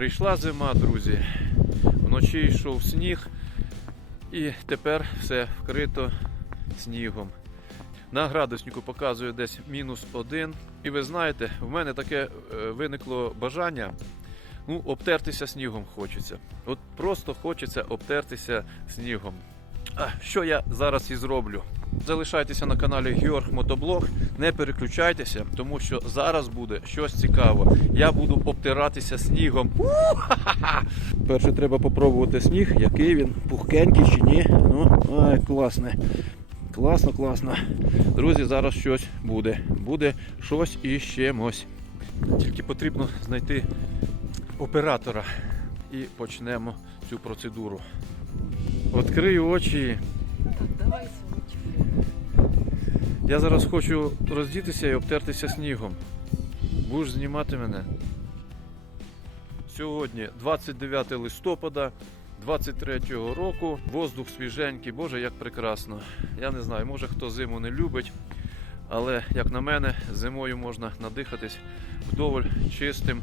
Прийшла зима, друзі. Вночі йшов сніг, і тепер все вкрито снігом. На градуснику показує десь мінус один. І ви знаєте, в мене таке е, виникло бажання ну, обтертися снігом хочеться. От просто хочеться обтертися снігом. А, що я зараз і зроблю? Залишайтеся на каналі Георг Мотоблог, не переключайтеся, тому що зараз буде щось цікаве. Я буду обтиратися снігом. У-ха-ха-ха! Перше треба попробувати сніг, який він, пухкенький чи ні. Ну, ай, класне. Класно, класно. Друзі, зараз щось буде. Буде щось і чимось. Тільки потрібно знайти оператора і почнемо цю процедуру. Відкрию очі. Давай свою Я зараз хочу роздітися і обтертися снігом. Будеш знімати мене. Сьогодні 29 листопада 23-го року. Воздух свіженький, боже, як прекрасно. Я не знаю, може хто зиму не любить, але як на мене, зимою можна надихатись вдоволь чистим,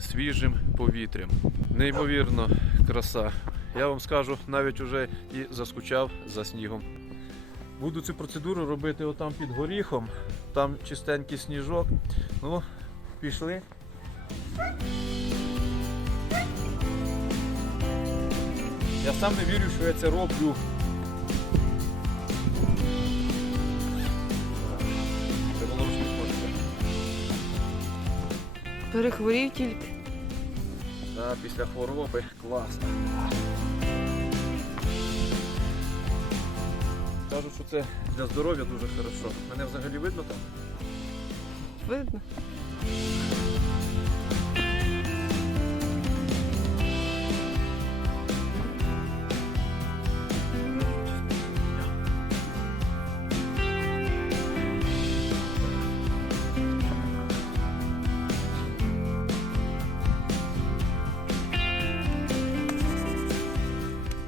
свіжим повітрям. Неймовірно краса. Я вам скажу, навіть уже і заскучав за снігом. Буду цю процедуру робити отам під горіхом. Там чистенький сніжок. Ну, пішли. Я сам не вірю, що я це роблю. Перехворів тільки. Да, після хвороби класно. Кажуть, що це для здоров'я дуже хорошо. Мене взагалі видно там? Видно.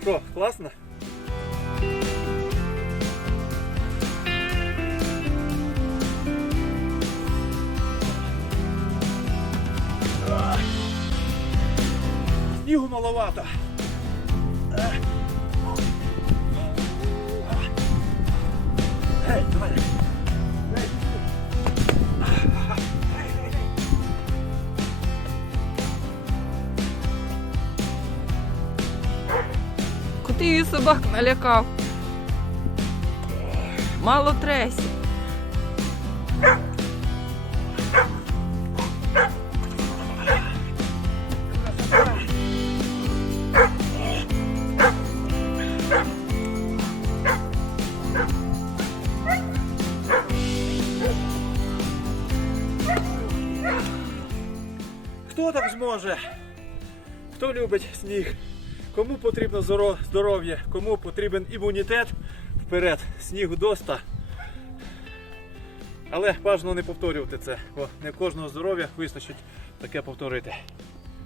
Що, класно? Снігу маловато. Ей, давай. Куди її собак налякав? Мало тресі. Так зможе? Хто любить сніг? Кому потрібно здоров'я, кому потрібен імунітет вперед, снігу доста. Але бажано не повторювати це, бо не кожного здоров'я вистачить таке повторити.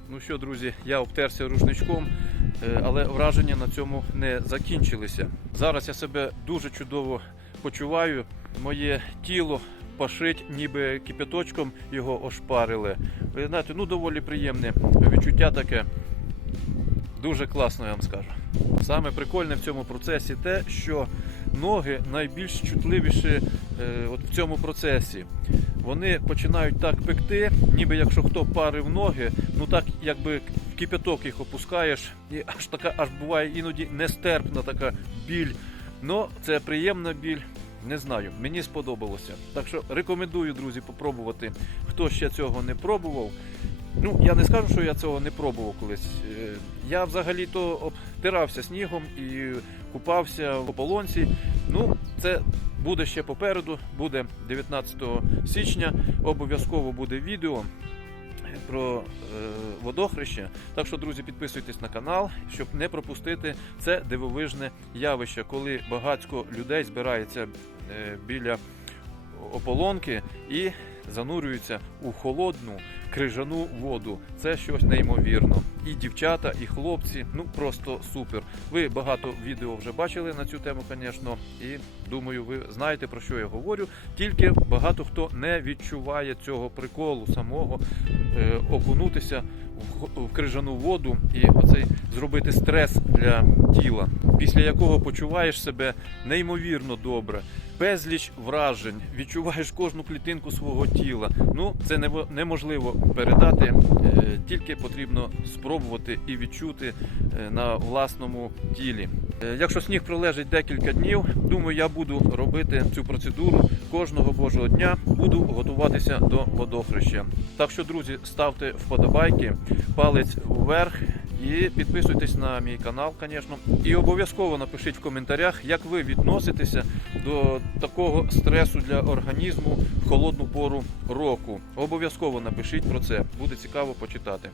Ну що, друзі, я обтерся рушничком, е, але враження на цьому не закінчилися. Зараз я себе дуже чудово почуваю. Моє тіло пашить, ніби кипяточком його ошпарили. Ви знаєте, ну доволі приємне відчуття таке. Дуже класно, я вам скажу. Саме прикольне в цьому процесі те, що ноги найбільш чутливіші е, от в цьому процесі. Вони починають так пекти, ніби якщо хто парив ноги, ну так якби в кипяток їх опускаєш, і аж така, аж буває іноді нестерпна така біль. Ну, це приємна біль. Не знаю, мені сподобалося. Так що рекомендую, друзі, попробувати. Хто ще цього не пробував. Ну, я не скажу, що я цього не пробував колись. Е, Я взагалі-то обтирався снігом і купався в ополонці. Ну, це буде ще попереду, буде 19 січня. Обов'язково буде відео про е, водохреще. Так що, друзі, підписуйтесь на канал, щоб не пропустити це дивовижне явище, коли багатько людей збирається е, біля ополонки і занурюються у холодну крижану воду. Це щось неймовірно. і дівчата, і хлопці. Ну просто супер. Ви багато відео вже бачили на цю тему, звісно, і думаю, ви знаєте про що я говорю. Тільки багато хто не відчуває цього приколу самого е, окунутися в, в крижану воду і оцей зробити стрес для тіла, після якого почуваєш себе неймовірно добре. Безліч вражень, відчуваєш кожну клітинку свого тіла. Ну, це неможливо передати, е, тільки потрібно спробувати і відчути е, на власному тілі. Е, Якщо сніг пролежить декілька днів, думаю, я буду робити цю процедуру кожного божого дня. Буду готуватися до водохреща. Так що, друзі, ставте вподобайки, палець вверх і підписуйтесь на мій канал, звісно. І обов'язково напишіть в коментарях, як ви відноситеся до такого стресу для організму в холодну пору року. Обов'язково напишіть про це, буде цікаво почитати.